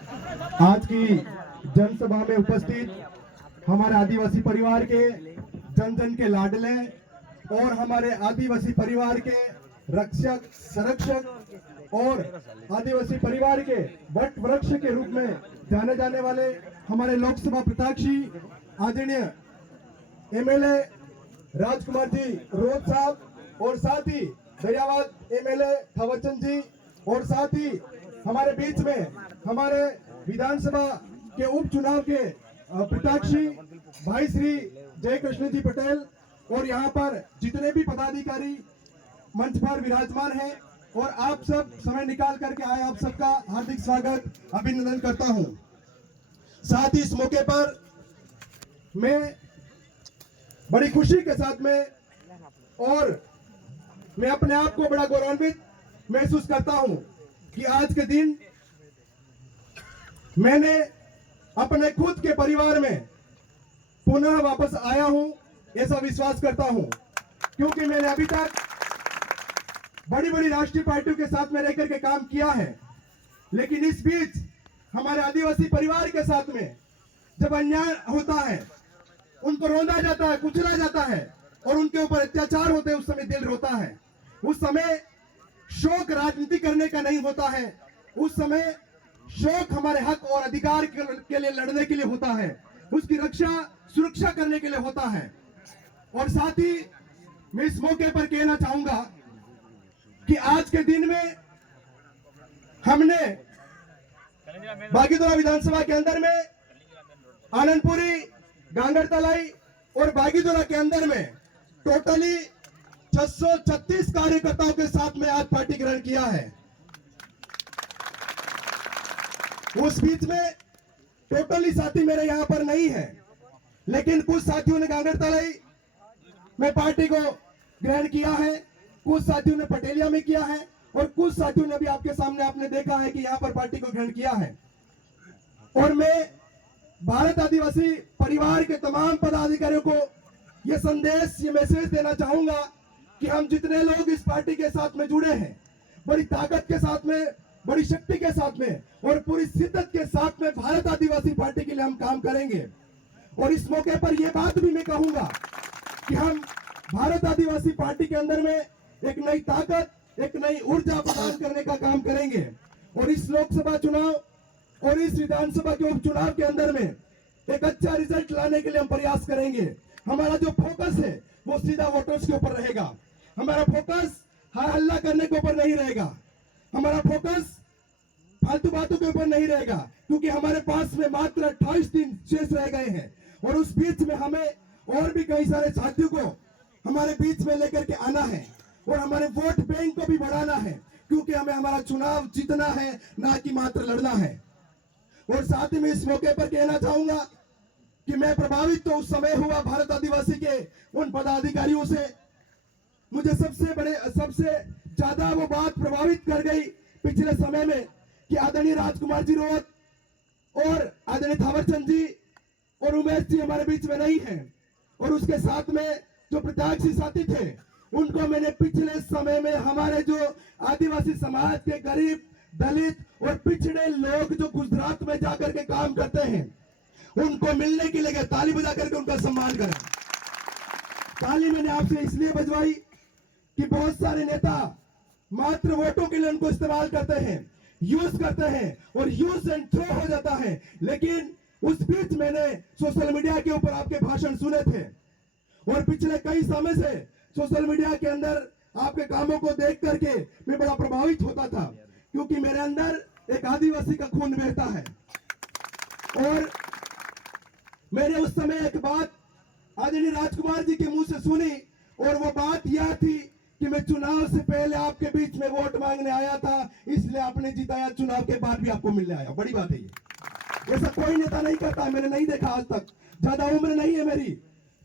आज की जनसभा में उपस्थित हमारे आदिवासी परिवार के जन जन के लाडले और हमारे आदिवासी परिवार के रक्षक संरक्षक और आदिवासी परिवार के वट वृक्ष के रूप में जाने जाने वाले हमारे लोकसभा प्रत्याशी आदरणीय एमएलए राजकुमार जी रोज साहब और साथ ही दरियावाद एमएलए थावरचंद जी और साथ ही हमारे बीच में हमारे विधानसभा के उपचुनाव के प्रत्याशी भाई श्री जय कृष्ण जी पटेल और यहाँ पर जितने भी पदाधिकारी मंच पर विराजमान हैं और आप सब समय निकाल करके आए, आप सबका हार्दिक स्वागत अभिनंदन करता हूं। साथ ही इस मौके पर मैं बड़ी खुशी के साथ में और मैं अपने आप को बड़ा गौरवान्वित महसूस करता हूं कि आज के दिन मैंने अपने खुद के परिवार में पुनः वापस आया हूं, ऐसा विश्वास करता हूं, क्योंकि मैंने अभी तक बड़ी बड़ी राष्ट्रीय पार्टियों के साथ में रहकर के काम किया है, लेकिन इस बीच हमारे आदिवासी परिवार के साथ में जब अन्याय होता है, उनको रोंदा जाता है, कुचला जाता है और उनके ऊपर अत्याचार होते हैं, उस समय दिल रोता है। उस समय शौक राजनीति करने का नहीं होता है, उस समय शौक हमारे हक और अधिकार के लिए लड़ने के लिए होता है, उसकी रक्षा सुरक्षा करने के लिए होता है। और साथ ही मैं इस मौके पर कहना चाहूंगा कि आज के दिन में हमने बागीदोरा विधानसभा के अंदर में आनंदपुरी, गांगड़तलाई और बागीदोरा के अंदर में टोटली 636 कार्यकर्ताओं के साथ में आज पार्टी ग्रहण किया है। उस बीच में टोटली साथी मेरे यहां पर नहीं है, लेकिन कुछ साथियों ने गांगड़तलाई में पार्टी को ग्रहण किया है, कुछ साथियों ने पटेलिया में किया है और कुछ साथियों ने भी आपके सामने आपने देखा है कि यहां पर पार्टी को ग्रहण किया है। और मैं भारत आदिवासी परिवार के तमाम पदाधिकारियों को यह संदेश, ये मैसेज देना चाहूंगा कि हम जितने लोग इस पार्टी के साथ में जुड़े हैं, बड़ी ताकत के साथ में, बड़ी शक्ति के साथ में और पूरी शिद्दत के साथ में भारत आदिवासी पार्टी के लिए हम काम करेंगे। और इस मौके पर यह बात भी मैं कहूंगा कि हम भारत आदिवासी पार्टी के अंदर में एक नई ताकत, एक नई ऊर्जा प्रदान करने का काम करेंगे और इस लोकसभा चुनाव और इस विधानसभा के उपचुनाव के अंदर में एक अच्छा रिजल्ट लाने के लिए हम प्रयास करेंगे। हमारा जो फोकस है वो सीधा वोटर्स के ऊपर रहेगा, हमारा फोकस हाय हल्ला करने के ऊपर नहीं रहेगा, हमारा फोकस फालतू बातों के ऊपर नहीं रहेगा, क्योंकि हमारे पास में मात्र 28 दिन शेष रह गए हैं और उस बीच में हमें और भी कई सारे साथियों को हमारे बीच में लेकर के आना है और हमारे वोट बैंक को भी बढ़ाना है, क्योंकि हमें हमारा चुनाव जीतना है, ना कि मात्र लड़ना है। और साथ ही मैं इस मौके पर कहना चाहूंगा कि मैं प्रभावित तो उस समय हुआ भारत आदिवासी के उन पदाधिकारियों से, मुझे सबसे ज्यादा वो बात प्रभावित कर गई पिछले समय में कि आदरणीय राजकुमार जी रोहत और आदरणीय थावरचंद जी और उमेश जी हमारे बीच में नहीं है और उसके साथ में जो प्रत्याशी साथी थे उनको मैंने पिछले समय में हमारे जो आदिवासी समाज के गरीब, दलित और पिछड़े लोग जो गुजरात में जाकर के काम करते हैं, उनको मिलने के लिए ताली बजा करके उनका सम्मान करें। ताली मैंने आपसे इसलिए बजवाई कि बहुत सारे नेता मात्र वोटों के लिए उनको इस्तेमाल करते हैं, यूज करते हैं और यूज एंड थ्रो हो जाता है। लेकिन उस बीच मैंने सोशल मीडिया के ऊपर आपके भाषण सुने थे और पिछले कई समय से सोशल मीडिया के अंदर आपके कामों को देख करके मैं बड़ा प्रभावित होता था, क्योंकि मेरे अंदर एक आदिवासी का खून बहता है। और मैंने उस समय एक बात आदरणीय राजकुमार जी के मुंह से सुनी और वो बात यह थी कि मैं चुनाव से पहले आपके बीच में वोट मांगने आया था, इसलिए आपने जिताया, चुनाव के बाद भी आपको मिलने आया। बड़ी बात है ये, ऐसा कोई नेता नहीं करता, मैंने नहीं देखा आज तक। ज्यादा उम्र नहीं है मेरी,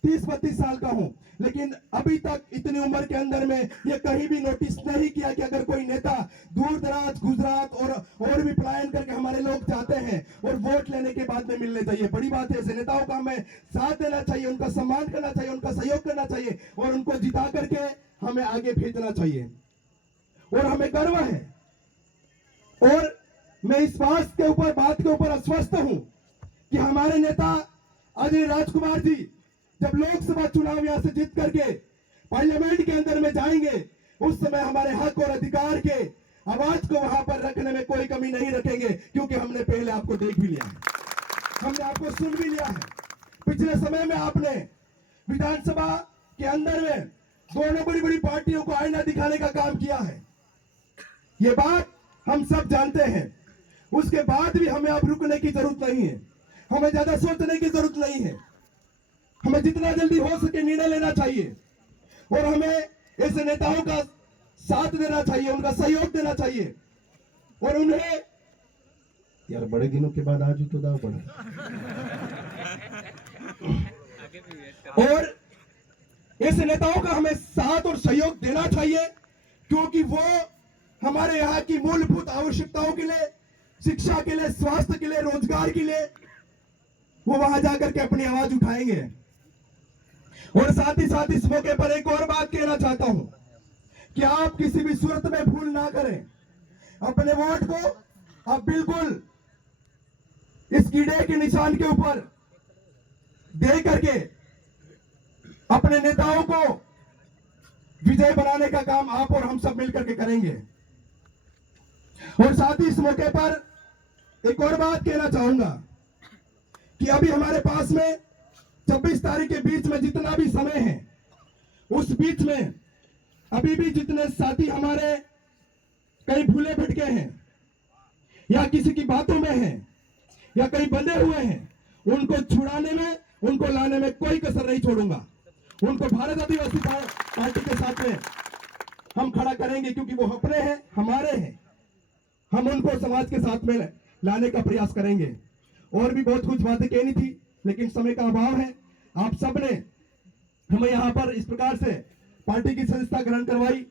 30-32 साल का हूं, लेकिन अभी तक इतनी उम्र के अंदर में ये कहीं भी नोटिस नहीं किया कि अगर कोई नेता दूर दराज गुजरात और भी पलायन करके हमारे लोग जाते हैं और वोट लेने के बाद में मिलने चाहिए। बड़ी बात है, ऐसे नेताओं का हमें साथ देना चाहिए, उनका सम्मान करना चाहिए, उनका सहयोग करना चाहिए और उनको जिता करके हमें आगे भेजना चाहिए। और हमें गर्व है। और मैं इस बात के ऊपर आश्वस्त हूं कि हमारे नेता अजय राजकुमार जी जब लोकसभा चुनाव यहां से जीत करके पार्लियामेंट के अंदर में जाएंगे, उस समय हमारे हक और अधिकार के आवाज को वहां पर रखने में कोई कमी नहीं रखेंगे, क्योंकि हमने पहले आपको देख भी लिया है, हमने आपको सुन भी लिया है। पिछले समय में आपने विधानसभा के अंदर में दोनों बड़ी बड़ी पार्टियों को आईना दिखाने का काम किया है, ये बात हम सब जानते हैं। उसके बाद भी हमें अब रुकने की जरूरत नहीं है, हमें ज्यादा सोचने की जरूरत नहीं है। हमें जितना जल्दी हो सके निर्णय लेना चाहिए और हमें ऐसे नेताओं का साथ देना चाहिए, उनका सहयोग देना चाहिए और उन्हें यार बड़े दिनों के बाद आज ही तो दाव पड़ा और ऐसे नेताओं का हमें साथ और सहयोग देना चाहिए, क्योंकि वो हमारे यहाँ की मूलभूत आवश्यकताओं के लिए, शिक्षा के लिए, स्वास्थ्य के लिए, रोजगार के लिए वो वहां जाकर के अपनी आवाज उठाएंगे। और साथ ही साथ इस मौके पर एक और बात कहना चाहता हूं कि आप किसी भी सूरत में भूल ना करें, अपने वोट को आप बिल्कुल इस कीड़े के निशान के ऊपर दे करके अपने नेताओं को विजय बनाने का काम आप और हम सब मिलकर के करेंगे। और साथ ही इस मौके पर एक और बात कहना चाहूंगा कि अभी हमारे पास में 26 तारीख के बीच में जितना भी समय है, उस बीच में अभी भी जितने साथी हमारे कहीं भूले भटके हैं या किसी की बातों में हैं या कहीं बंधे हुए हैं, उनको छुड़ाने में, उनको लाने में कोई कसर नहीं छोड़ूंगा। उनको भारत आदिवासी पार्टी के साथ में हम खड़ा करेंगे, क्योंकि वो अपने हैं, हमारे हैं। हम उनको समाज के साथ में लाने का प्रयास करेंगे। और भी बहुत कुछ बातें कहनी थी, लेकिन समय का अभाव है। आप सबने हमें यहाँ पर इस प्रकार से पार्टी की सदस्यता ग्रहण करवाई,